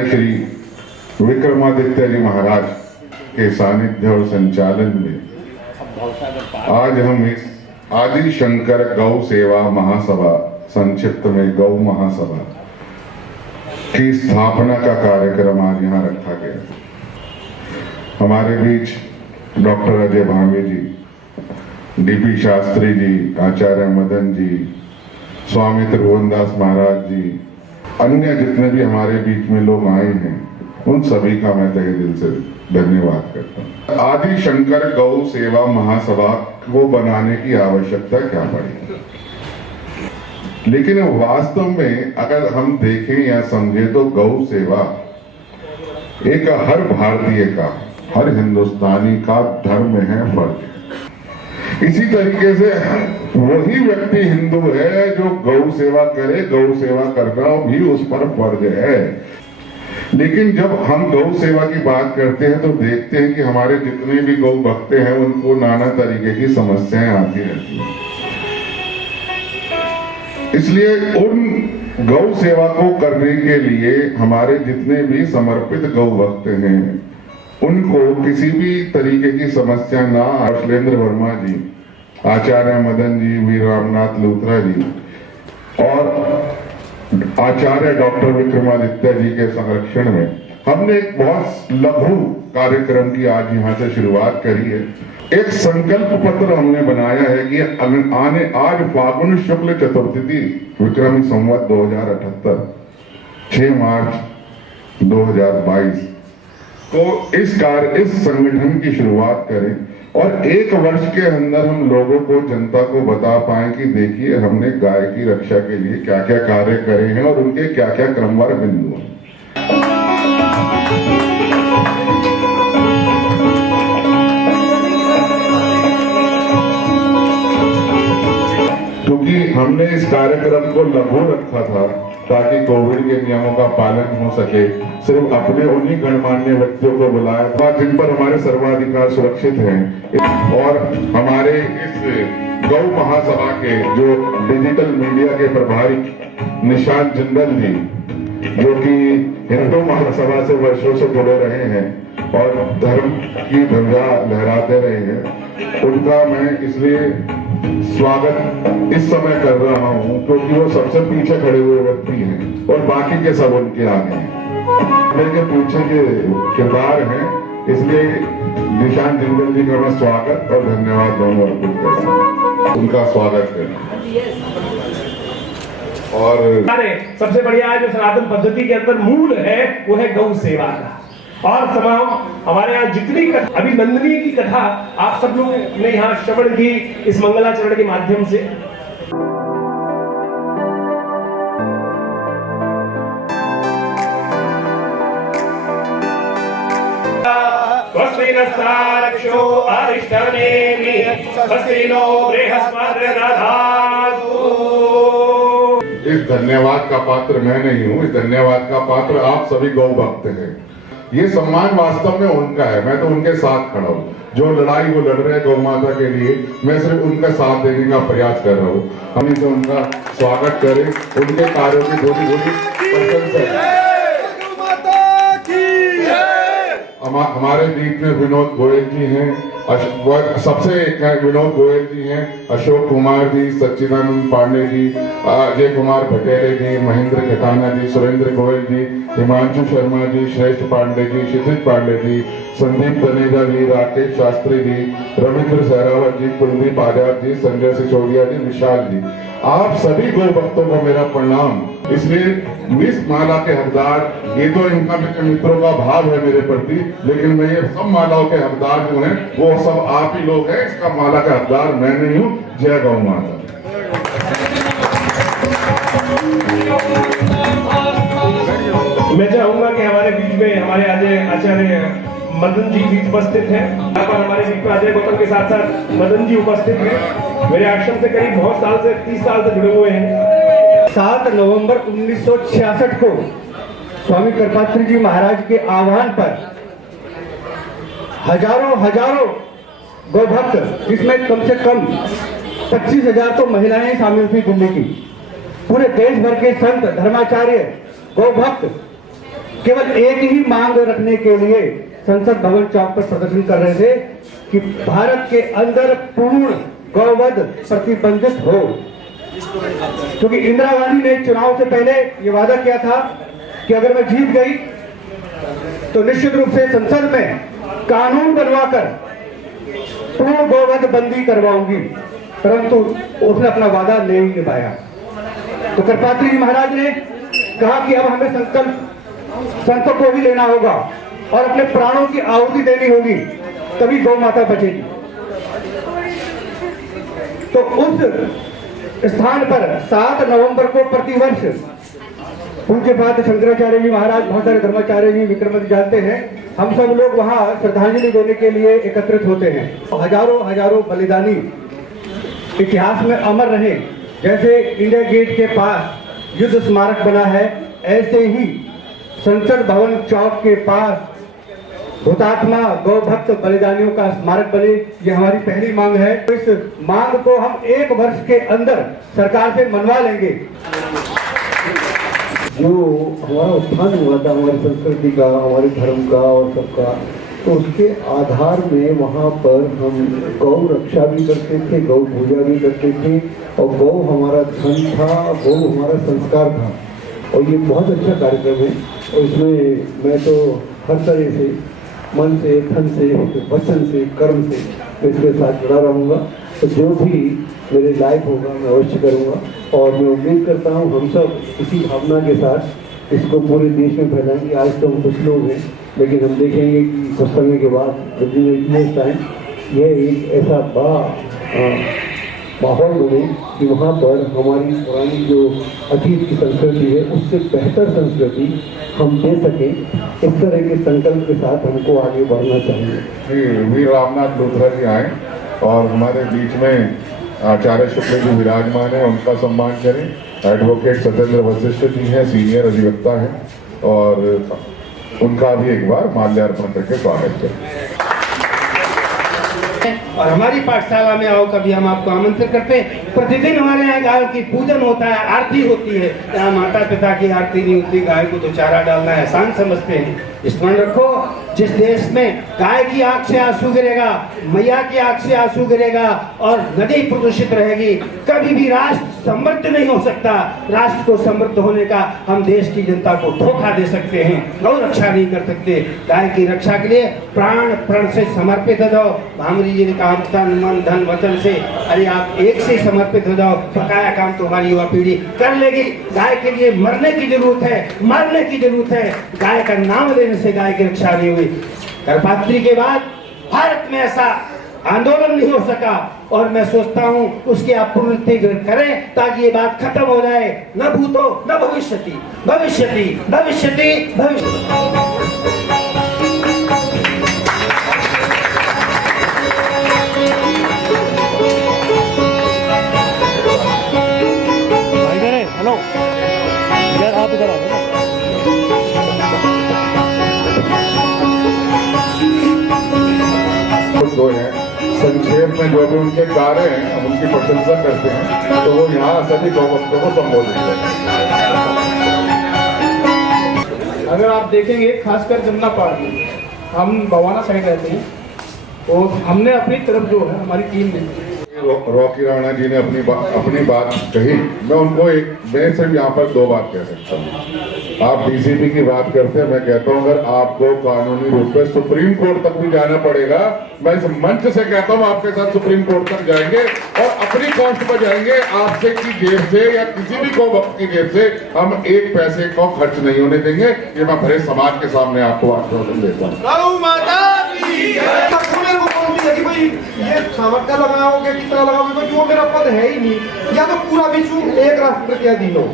हमारे श्री विक्रमादित्य जी महाराज के सानिध्य और संचालन में आज हम इस आदि शंकर गौ सेवा महासभा, संक्षिप्त में गौ महासभा की स्थापना का कार्यक्रम आज यहाँ रखा गया। हमारे बीच डॉक्टर अजय भावे जी, डीपी शास्त्री जी, आचार्य मदन जी, स्वामी त्रिभुवनदास महाराज जी, अन्य जितने भी हमारे बीच में लोग आए हैं, उन सभी का मैं तहे दिल से धन्यवाद करता हूँ। आदि शंकर गौ सेवा महासभा को बनाने की आवश्यकता क्या पड़ी, लेकिन वास्तव में अगर हम देखें या समझें तो गौ सेवा एक हर भारतीय का, हर हिंदुस्तानी का धर्म है, फर्ज है। इसी तरीके से वही व्यक्ति हिंदू है जो गौ सेवा करे, गौ सेवा करना भी उस पर फर्ज है। लेकिन जब हम गौ सेवा की बात करते हैं तो देखते हैं कि हमारे जितने भी गौ भक्त हैं उनको नाना तरीके की समस्याएं आती रहती हैं। इसलिए उन गौ सेवा को करने के लिए हमारे जितने भी समर्पित गौ भक्त हैं उनको किसी भी तरीके की समस्या ना, शैलेंद्र वर्मा जी, आचार्य मदन जी, वीर रामनाथ लूथरा जी और आचार्य डॉक्टर विक्रमादित्य जी के संरक्षण में हमने एक बहुत लघु कार्यक्रम की आज यहाँ से शुरुआत करी है। एक संकल्प पत्र हमने बनाया है कि आज फागुन शुक्ल चतुर्थी विक्रमी संवत 2078 6 मार्च 2022 को इस संगठन की शुरुआत करें और 1 वर्ष के अंदर हम लोगों को, जनता को बता पाए कि देखिए हमने गाय की रक्षा के लिए क्या क्या कार्य करे हैं और उनके क्या क्या क्रमवार बिंदु हैं। क्योंकि हमने इस कार्यक्रम को लघु रखा था ताकि कोविड के नियमों का पालन हो सके, सिर्फ अपने उन्हीं गणमान्य व्यक्तियों को बुलाया था जिन पर हमारे सर्वाधिकार सुरक्षित हैं। और हमारे इस गौ महासभा के जो डिजिटल मीडिया के प्रभारी निशांत जिंदल जी, जो कि हिंदू महासभा से वर्षों से जुड़े रहे हैं और धर्म की ध्वजा लहराते रहे हैं, उनका मैं इसलिए स्वागत इस समय कर रहा हूं क्योंकि वो सबसे पीछे खड़े हुए व्यक्ति हैं और बाकी के सब उनके आगे हैं, मेरे पीछे के किरदार हैं। इसलिए निशांत जिंदल जी का मैं स्वागत और धन्यवाद दोनों अर्पित करता हूं। उनका स्वागत करना और सबसे बढ़िया जो सनातन पद्धति के अंदर मूल है वो है गौ सेवा का। और तमाम हमारे यहाँ जितनी अभी नंदिनी की कथा आप सब लोग ने यहाँ श्रवण की इस मंगलाचरण के माध्यम से। स्वस्ति नस्तारक्षो अरिष्टनेमि स्वस्ति नो बृहस्पतिर्दधातु। इस धन्यवाद का पात्र मैं नहीं हूँ, इस धन्यवाद का पात्र आप सभी गौ भक्त हैं। ये सम्मान वास्तव में उनका है, मैं तो उनके साथ खड़ा हूँ। जो लड़ाई वो लड़ रहे हैं गौ माता के लिए, मैं सिर्फ उनका साथ देने का प्रयास कर रहा हूँ। हम इसे उनका स्वागत करें, उनके कार्यों की थोड़ी थोड़ी प्रशंसा। हमारे बीच में विनोद गोयल जी हैं, सबसे एक है विनोद गोयल जी हैं, अशोक कुमार जी, सच्चिदानंद पांडे जी, अजय कुमार भटेरे जी, महेंद्र खटाना जी, सुरेंद्र गोयल जी, हिमांशु शर्मा जी, श्रेष्ठ पांडे जी, क्षितिज पांडे जी, संदीप तनेजा जी, राकेश शास्त्री जी, रविंद्र सहरावत जी, कुलदीप आजाद जी, संजय सिसोदिया जी, विशाल जी, आप सभी गौ भक्तों को मेरा प्रणाम। इसलिए इस माला के हकदार, ये तो इनका मित्रों का भाव है मेरे प्रति, लेकिन मैं ये सब मालाओं के हकदार जो हैं वो सब आप ही लोग हैं। इसका माला का हकदार मैं नहीं हूँ। जय गौ माता। मैं चाहूंगा कि हमारे बीच में हमारे आचार्य मदन जी भी उपस्थित हैं। यहाँ पर हमारे बीच में अजय गौतम के साथ साथ मदन जी उपस्थित हैं। मेरे आश्रम से करीब बहुत साल से 30 साल से जुड़े हुए हैं। 7 नवंबर 1966 को स्वामी कृपात्री जी महाराज के आह्वान पर हजारों गौ भक्त, इसमें कम से कम 25,000 तो महिलाएं शामिल थी दिल्ली की। पूरे देश भर के संत, धर्माचार्य, गौ भक्त केवल एक ही मांग रखने के लिए संसद भवन चौक पर प्रदर्शन कर रहे थे कि भारत के अंदर पूर्ण गौवध प्रतिबंधित हो। क्योंकि इंदिरा गांधी ने चुनाव से पहले ये वादा किया था कि अगर मैं जीत गई तो निश्चित रूप से संसद में कानून बनवाकर पूर्ण गौवध बंदी करवाऊंगी, परंतु उसने अपना वादा नहीं निभाया। तो करपात्री जी महाराज ने कहा कि अब हमें संकल्प संतों को भी लेना होगा और अपने प्राणों की आहुति देनी होगी, तभी गौ माता बचेगी। तो उस स्थान पर 7 नवंबर को प्रतिवर्ष पूज्यपाद शंकराचार्य जी महाराज, बहुत सारे धर्माचार्य जी, विक्रमादित्य जानते हैं, हम सब लोग वहां श्रद्धांजलि देने के लिए एकत्रित होते हैं। हजारों हजारों बलिदानी इतिहास में अमर रहे। जैसे इंडिया गेट के पास युद्ध स्मारक बना है, ऐसे ही संसद भवन चौक के पास हुतात्मा गौ भक्त बलिदानियों का स्मारक बने, ये हमारी पहली मांग है। तो इस मांग को हम 1 वर्ष के अंदर सरकार से मनवा लेंगे। जो हमारा उत्थान हुआ था हमारी संस्कृति का, हमारे धर्म का और सबका, तो उसके आधार में वहाँ पर हम गौ रक्षा भी करते थे, गौ पूजा भी करते थे, और गौ हमारा धन था, गौ हमारा संस्कार था। और ये बहुत अच्छा कार्यक्रम है, और इसमें मैं तो हर तरह से, मन से, धन से, वचन से, कर्म से मैं इसके साथ जुड़ा रहूँगा। तो जो भी मेरे लायक होगा मैं अवश्य करूँगा, और मैं उम्मीद करता हूँ हम सब इसी भावना के साथ इसको पूरे देश में फैलाएंगे। आज तो हम कुछ लोग हैं, लेकिन हम देखेंगे कि कुछ समय के बाद टाइम यह एक ऐसा बड़ा माहौल बने कि वहाँ पर हमारी पुरानी जो अतीत की संस्कृति है उससे बेहतर संस्कृति हम दे सकें। इस तरह के संकल्प के साथ हमको आगे बढ़ना चाहिए। वीर रामनाथ लोथरा जी आए और हमारे बीच में आचार्य शुक्ल जी विराजमान है, उनका सम्मान करें। एडवोकेट सत्येंद्र वशिष्ठ जी हैं, सीनियर अधिवक्ता हैं, और उनका भी एक बार माल्यार्पण करके स्वागत करें। और हमारी पाठशाला में आओ, कभी हम आपको आमंत्रित करते हैं। प्रतिदिन हमारे यहाँ गाय की पूजन होता है, आरती होती है। यहाँ माता पिता की आरती नहीं होती, गाय को तो चारा डालना एहसान समझते हैं। स्मरण रखो, जिस देश में गाय की आंख से आंसू गिरेगा, मैया की आंख से आंसू गिरेगा और नदी प्रदूषित रहेगी, कभी भी राष्ट्र समृद्ध नहीं हो सकता। राष्ट्र को समृद्ध होने का हम देश की जनता को धोखा दे सकते हैं, गौ रक्षा नहीं कर सकते। गाय की रक्षा के लिए प्राण प्रण से समर्पित हो जाओ। भामरी जी ने कहा तन मन धन वचन से, अरे आप एक से समर्पित हो जाओ, बकाया काम तो हमारी युवा पीढ़ी कर लेगी। गाय के लिए मरने की जरूरत है, मरने की जरूरत है। गाय का नाम लेने से गाय की रक्षा नहीं हुई। करपात्री के बाद भारत में ऐसा आंदोलन नहीं हो सका, और मैं सोचता हूं उसकी आप पुनरुत्थान करें ताकि ये बात खत्म हो जाए। न भूतो न भविष्यति, भविष्यति भविष्यति भविष्य। हेलो, यार आप इधर आ जाओ। जो है संक्षेप में जो भी उनके कार्य हैं हम उनकी प्रशंसा करते हैं, तो वो यहाँ सभी गौ भक्तों को संबोधित करते हैं। अगर आप देखेंगे खासकर जमुना पार में, हम भवाना साइड रहते हैं, तो हमने अपनी तरफ जो है हमारी टीम ने रॉकी राणा जी ने अपनी बात कही। मैं उनको मैं सिर्फ यहाँ पर 2 बात कह सकता हूँ। आप डीसीपी की बात करते हैं, मैं कहता हूँ अगर आपको कानूनी रूप से सुप्रीम कोर्ट तक भी जाना पड़ेगा, मैं इस मंच से कहता हूँ आपके साथ सुप्रीम कोर्ट तक जाएंगे और अपनी कॉस्ट पर जाएंगे। आपसे की जेब से या किसी भी को वक्त की जेब से हम 1 पैसे को खर्च नहीं होने देंगे। ये मैं भरे समाज के सामने आपको आश्वासन देता हूँ। ये सामर्थ्य लगाओगे, कितना लगाओगे, जो मेरा पद है ही नहीं। या तो पूरा विश्व एक राष्ट्र के अधीन हो,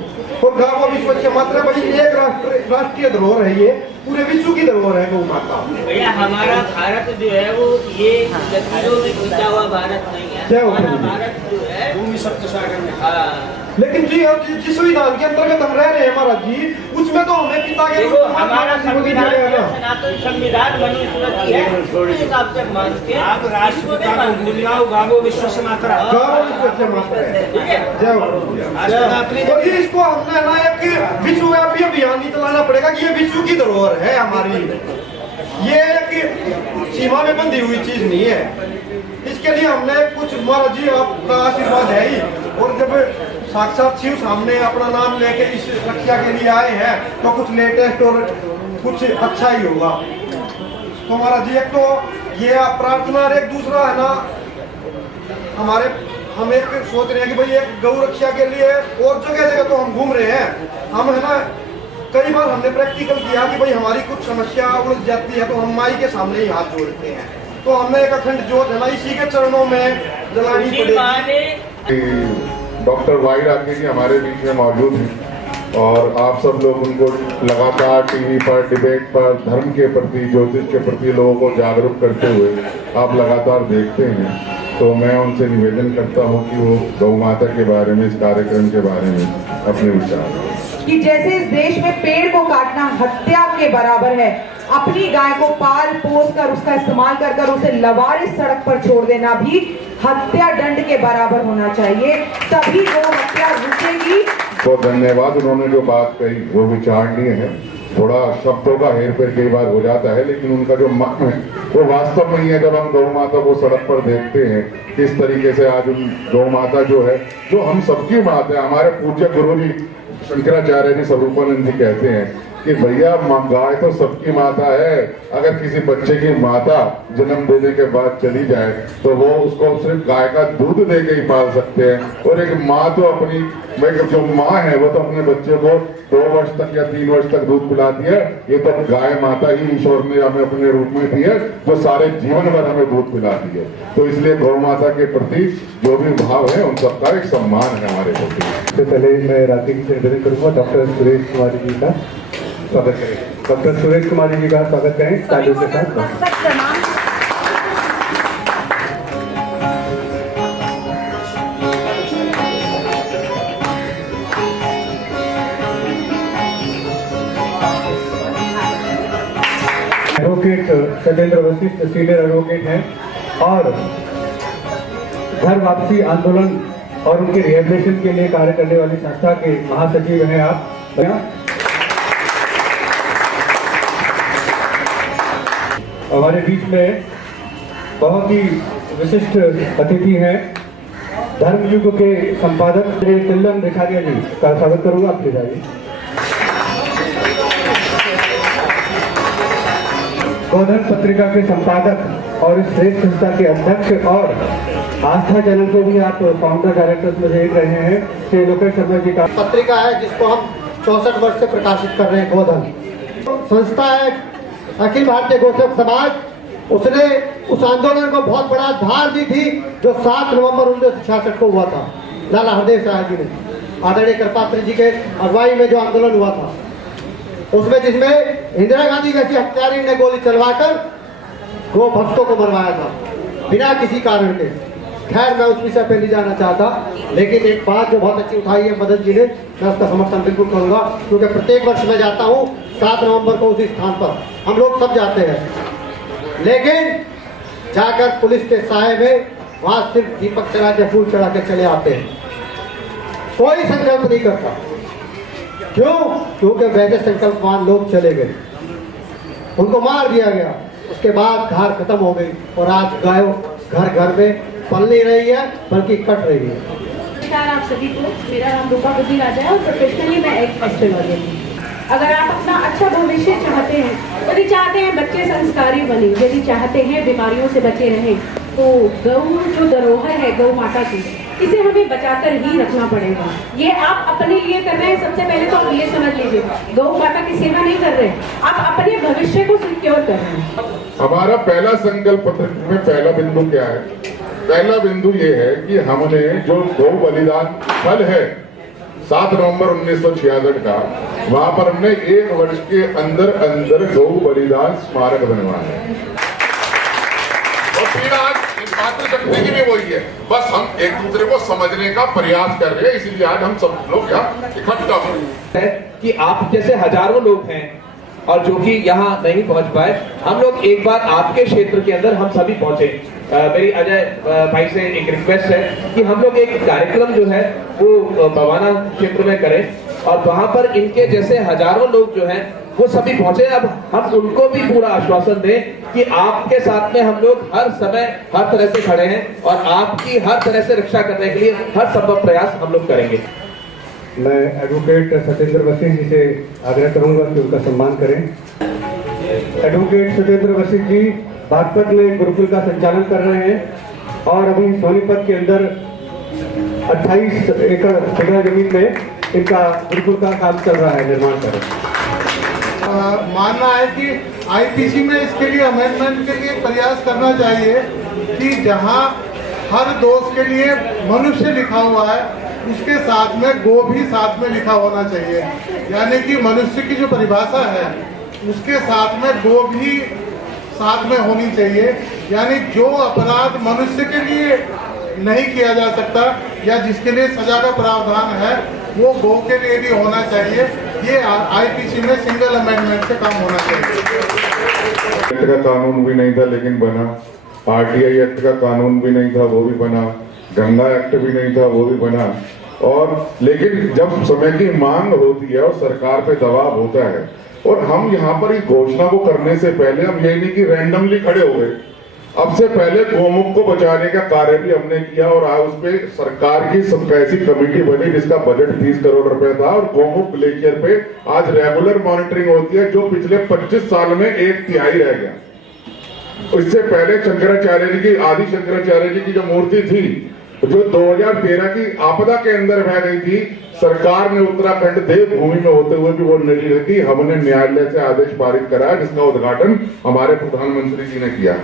और गाँव विश्व के मात्रा भाई एक राष्ट्रीय धरोहर है, ये पूरे विश्व की धरोहर है गौ माता। भैया हमारा भारत जो है वो ये जंगलों में घुसा हुआ भारत नहीं है। हमारा भारत जो है भूमि सप्त सागर में, लेकिन जी जिस संविधान के अंतर्गत हम रह रहे हैं महाराज जी, उसमें तो हमें पिता के देखो रूप में हमारा माता जी को दिया संविधान गया ना। सनातन संविधान मनुस्मृति है, उस हिसाब से मानते हैं। आप राष्ट्रपिता को भूल जाओ, गावो विश्व से मातरा। गौरव विश्व माता है। जय हो। तो ये इसको हमने ना एक विश्वव्यापी अभियान नहीं चलाना पड़ेगा कि ये विश्व की धरोहर है हमारी, ये एक सीमा में बंधी हुई चीज नहीं है। इसके लिए हमने कुछ महाराज जी आपका आशीर्वाद है ही, और जब साक्षात शिव सामने अपना नाम लेके इस रक्षा के लिए आए हैं तो कुछ लेटेस्ट और कुछ अच्छा ही होगा। तो महाराज जी एक तो ये प्रार्थना और एक दूसरा है ना, हमारे हम एक सोच रहे हैं कि भाई एक गौ रक्षा के लिए और जगह जगह तो हम घूम रहे हैं, हम है ना कई बार हमने प्रैक्टिकल किया कि भाई हमारी कुछ समस्या उलझ जाती है तो हम माई के सामने ही हाथ जोड़ते हैं। तो हमने एक अखंड ज्योत है ना इसी के चरणों में जलानी पड़ेगी। डॉक्टर वाई राके जी हमारे बीच में मौजूद हैं और आप सब लोग उनको लगातार टीवी पर, डिबेट पर धर्म के प्रति, ज्योतिष के प्रति लोगों को जागरूक करते हुए आप लगातार देखते हैं। तो मैं उनसे निवेदन करता हूं कि वो गौ माता के बारे में, इस कार्यक्रम के बारे में अपने विचार कि जैसे इस देश में पेड़ को काटना हत्या के बराबर है, अपनी गाय को पाल पोस कर उसका इस्तेमाल कर कर उसे लवारिस सड़क पर छोड़ देना भी हत्या दंड के बराबर होना चाहिए, तभी गौ हत्या रुकेगी। तो धन्यवाद। उन्होंने जो बात कही वो विचारणीय है, थोड़ा शब्दों का हेर फेर कई बार हो जाता है, लेकिन उनका जो मन है वो वास्तव में ही है। जब हम गौ माता को सड़क पर देखते हैं किस तरीके से आज उन गौ माता जो है, जो हम सबकी माता है, हमारे पूज्य गुरु जी शंकराचार्य जी स्वरूपानंद जी कहते हैं कि भैया गाय तो सबकी माता है, अगर किसी बच्चे की माता जन्म देने के बाद चली जाए तो वो उसको सिर्फ गाय का दूध दे के ही पाल सकते हैं। और एक माँ तो अपनी जो माँ है वो तो अपने बच्चे को 2 वर्ष तक या 3 वर्ष तक दूध पिलाती है। ये तो गाय माता ही ईश्वर ने हमें अपने रूप में दी है, जो सारे जीवन भर हमें दूध पिलाती है। तो इसलिए गौ माता के प्रति जो भी भाव है उन सबका एक सम्मान है हमारे प्रति। सबसे पहले मैं रात्रि की से निवेदन करूंगा डॉक्टर सुरेश कुमार जी का स्वागत करें। डॉक्टर सुरेश कुमार जी का स्वागत करें तालियों के साथ। Advocate Satyendra Vashishtha senior advocate हैं और घर वापसी आंदोलन और उनके रिहेबिलिटेशन के लिए कार्य करने वाली संस्था के महासचिव हैं आप। हमारे बीच में बहुत ही विशिष्ट अतिथि हैं, धर्मयुग के संपादक श्री तिल्लम रेखारिया जी का स्वागत करूंगा। आप प्लीज आइए। गोधन पत्रिका के संपादक और इस श्रेष्ठ संस्था के अध्यक्ष और आस्था चैनल को भी आप फाउंडर डायरेक्टर्स में देख रहे हैं, श्री लोकेश शर्मा जी का पत्रिका है जिसको हम 64 वर्ष से प्रकाशित कर रहे हैं। गोधन संस्था है, अखिल भारतीय गोसेवक समाज, उसने उस आंदोलन को बहुत बड़ा धार दी थी जो 7 नवंबर 1966 को हुआ था। लाला हरदेव साहब जी ने, आदरणीय कृपात्री जी के अगुवाई में जो आंदोलन हुआ था, उसमें जिसमें इंदिरा गांधी जैसी हत्यारी ने गोली चलवाकर 2 भक्तों को मरवाया था बिना किसी कारण के। खैर मैं उस विषय पे नहीं जाना चाहता, लेकिन एक बात जो बहुत अच्छी उठाई है मदन जी ने, मैं उसका समर्थन बिल्कुल करूंगा, क्योंकि प्रत्येक वर्ष मैं जाता हूँ 7 नवंबर को उसी स्थान पर, हम लोग सब जाते हैं, लेकिन जाकर पुलिस के साए में वहां सिर्फ दीपक चढ़ा के फूल चढ़ा के चले आते हैं, कोई संकल्प नहीं करता। क्यों? क्योंकि वैसे संकल्पवान लोग चले गए, उनको मार दिया गया, उसके बाद धार खत्म हो गई और आज गाय घर घर में पल नहीं रही है बल्कि कट रही है। नमस्कार आप सभी को, मेरा नाम रूपा बुद्धि राजा है और प्रोफेशनली मैं एक एस्ट्रोलॉजर हूँ। अगर आप अपना अच्छा भविष्य चाहते हैं, यदि चाहते हैं बच्चे संस्कारी बने, यदि चाहते हैं बीमारियों से बचे रहें, तो गौ जो धरोहर है गौ माता की, इसे हमें बचाकर ही रखना पड़ेगा। ये आप अपने लिए कर रहे हैं, सबसे पहले तो आप ये समझ लीजिए, गौ माता की सेवा नहीं कर रहे, आप अपने भविष्य को सिक्योर कर रहे हैं। हमारा पहला संकल्प पत्र में पहला बिंदु क्या है? पहला बिंदु ये है कि हमने जो गौ बलिदान फल है 7 नवंबर 1966 का, वहां पर हमने 1 वर्ष के अंदर अंदर गौ बलिदान स्मारक बनवाया है। और पीड़ा आज इस मातृशक्ति की भी वही है। बस हम एक दूसरे को समझने का प्रयास कर रहे हैं, इसीलिए आज हम सब लोग यहाँ इकट्ठा हुए कि आप जैसे हजारों लोग हैं और जो कि यहाँ नहीं पहुंच पाए, हम लोग एक बार आपके क्षेत्र के अंदर हम सभी पहुंचे। मेरी अजय भाई से एक रिक्वेस्ट है कि हम लोग एक कार्यक्रम जो है वो बवाना क्षेत्र में करें और वहां पर इनके जैसे हजारों लोग जो हैं वो सभी पहुंचे। अब हम उनको भी पूरा आश्वासन दें कि आपके साथ में हम लोग हर समय हर तरह से खड़े हैं और आपकी हर तरह से रक्षा करने के लिए हर संभव प्रयास हम लोग करेंगे। मैं एडवोकेट सत्येंद्र वशिष्ठ जी से आग्रह करूंगा कि उनका सम्मान करें। एडवोकेट सत्येंद्र वशिष्ठ जी बागपत में गुरुकुल का संचालन कर रहे हैं और अभी सोनीपत के अंदर 28 एकड़ जगह जमीन में इनका गुरुकुल का काम चल रहा है, निर्माण कर रहे हैं। मानना है कि आईपीसी में इसके लिए अमेंडमेंट के लिए प्रयास करना चाहिए कि जहां हर दोष के लिए मनुष्य लिखा हुआ है उसके साथ में गो भी साथ में लिखा होना चाहिए। यानी कि मनुष्य की जो परिभाषा है उसके साथ में गो भी साथ में होनी चाहिए। यानी जो अपराध मनुष्य के लिए नहीं किया जा सकता या जिसके लिए सजा का प्रावधान है वो गो के लिए भी होना चाहिए। ये आईपीसी में सिंगल अमेंडमेंट से काम होना चाहिए। एक्ट का कानून भी नहीं था लेकिन बना, आरटीआई एक्ट का कानून भी नहीं था वो भी बना, गंगा एक्ट भी नहीं था वो भी बना। और लेकिन जब समय की मांग होती है और सरकार पे दबाव होता है और हम यहाँ पर इस घोषणा को करने से पहले हम ये नहीं कि रैंडमली खड़े हो गए, अब से पहले गोमुख को बचाने का कार्य भी हमने किया और आज उस पे सरकार की ऐसी कमेटी बनी जिसका बजट 30 करोड़ रुपए था और गोमुख ग्लेशियर पे आज रेगुलर मॉनिटरिंग होती है जो पिछले 25 साल में 1/3 रह गया। इससे पहले शंकराचार्य जी की, आदि शंकराचार्य जी की जो मूर्ति थी जो 2013 की आपदा के अंदर बह गई थी, सरकार ने उत्तराखंड देवभूमि में होते हुए भी वो नहीं रखी। हमने न्यायालय से आदेश पारित कराया जिसका उद्घाटन हमारे प्रधानमंत्री जी ने किया।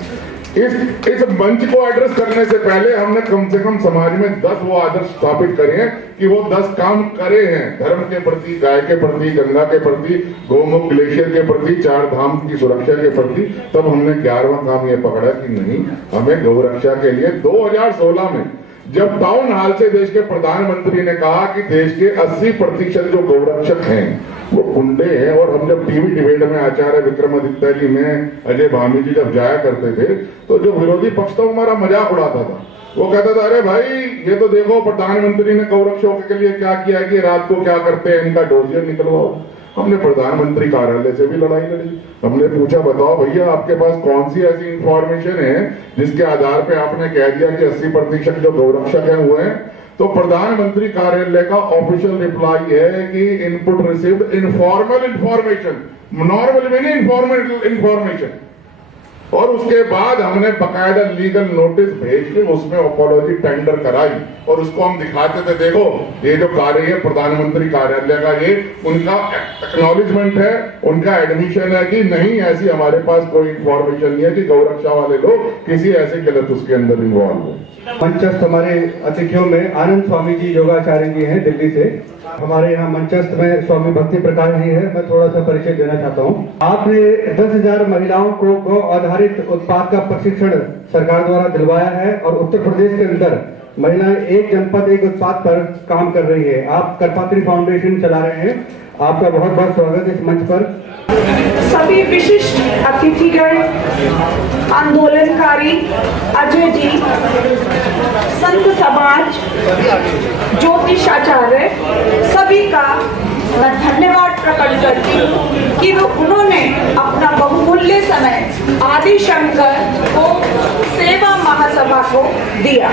इस मंच को एड्रेस करने से पहले हमने कम से कम समाज में 10 वो आदर्श स्थापित करे हैं कि वो 10 काम करे हैं धर्म के प्रति, गाय के प्रति, गंगा के प्रति, गोमुख ग्लेशियर के प्रति, 4 धाम की सुरक्षा के प्रति। तब हमने 11वां काम ये पकड़ा कि नहीं, हमें गौ रक्षा के लिए 2016 में जब टाउन हॉल से देश के प्रधानमंत्री ने कहा कि देश के 80% जो गौरक्षक हैं वो गुंडे हैं, और हम जब टीवी डिबेट में आचार्य विक्रमादित्य जी में अजय भामी जी जब जाया करते थे तो जो विरोधी पक्ष था हमारा मजाक उड़ाता था। वो कहता था अरे भाई ये तो देखो प्रधानमंत्री ने गौरक्षकों के लिए क्या किया कि रात को क्या करते हैं, इनका डोजियर निकलवाओ। हमने प्रधानमंत्री कार्यालय से भी लड़ाई लड़ी। हमने पूछा बताओ भैया आपके पास कौन सी ऐसी इंफॉर्मेशन है जिसके आधार पे आपने कह दिया कि 80% जो गौरक्षक हैं हुए हैं। तो प्रधानमंत्री कार्यालय का ऑफिशियल रिप्लाई है कि input received informal information, normal में नहीं इनफॉर्मल इंफॉर्मेशन। और उसके बाद हमने बकायदा लीगल नोटिस भेज के उसमें अपोलॉजी टेंडर कराई और उसको हम दिखाते थे, देखो ये जो कार्य है प्रधानमंत्री कार्यालय का, ये उनका एक्नॉलेजमेंट है, उनका एडमिशन है कि नहीं ऐसी हमारे पास कोई इंफॉर्मेशन नहीं है कि गौरक्षा वाले लोग किसी ऐसे गलत उसके अंदर इन्वॉल्व हो। मंचस्थ हमारे अतिथियों में आनंद स्वामी जी योगाचार्य जी हैं दिल्ली से। हमारे यहाँ मंचस्थ में स्वामी भक्ति प्रकाश जी है। मैं थोड़ा सा परिचय देना चाहता हूँ। आपने 10,000 महिलाओं को गौ आधारित उत्पाद का प्रशिक्षण सरकार द्वारा दिलवाया है और उत्तर प्रदेश के अंदर महिलाएं एक जनपद एक उत्पाद पर काम कर रही है। आप करपात्री फाउंडेशन चला रहे हैं। आपका बहुत बहुत स्वागत है इस मंच पर। सभी विशिष्ट अतिथिगण, आंदोलनकारी अजय जी, संत समाज, ज्योतिषाचार्य, सभी का मैं धन्यवाद प्रकट करती हूँ कि वो उन्होंने अपना बहुमूल्य समय आदि शंकर को सेवा महासभा को दिया।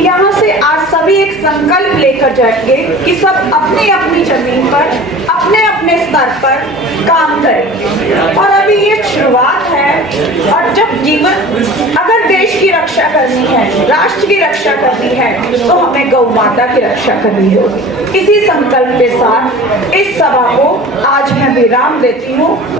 यहाँ से आज सभी एक संकल्प लेकर जाएंगे कि सब अपनी अपनी जमीन पर अपने अपने स्तर पर काम करें। और अभी ये शुरुआत है और जब जीवन अगर देश की रक्षा करनी है, राष्ट्र की रक्षा करनी है तो हमें गौ माता की रक्षा करनी होगी। इसी संकल्प के साथ इस सभा को आज मैं विराम देती हूँ।